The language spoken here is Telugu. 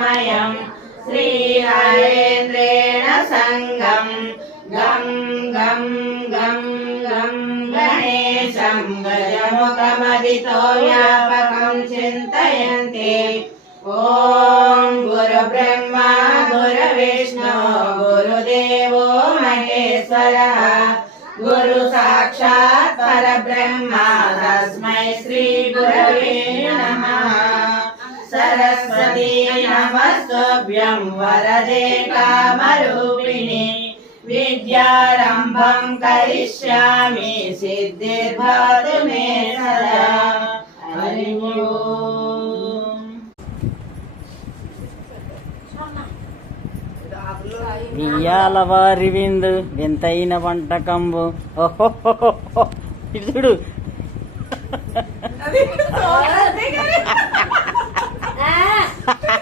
तेजोमयं श्रीहरेन्द्रेण संगं गं गं गं गं गणेशं गजमुखमदितो व्यापकं चिन्तयन्ति। ॐ गुरुब्रह्मा गुरुविष्णु गुरुदेवो महेश्वरः गुरु साक्षात् परब्रह्म तस्मै श्री गुरवे नमः। सरस्वती नमस्तुभ्यं वरदे कामरूपिणि विद्यारम्भं करिष्यामि सिद्धिर्भवतु मे सदा। हरि ओम्। ఇయ్యాల వారి విందు వింతైన వంటకంబు ఓహో ఇటు చూడు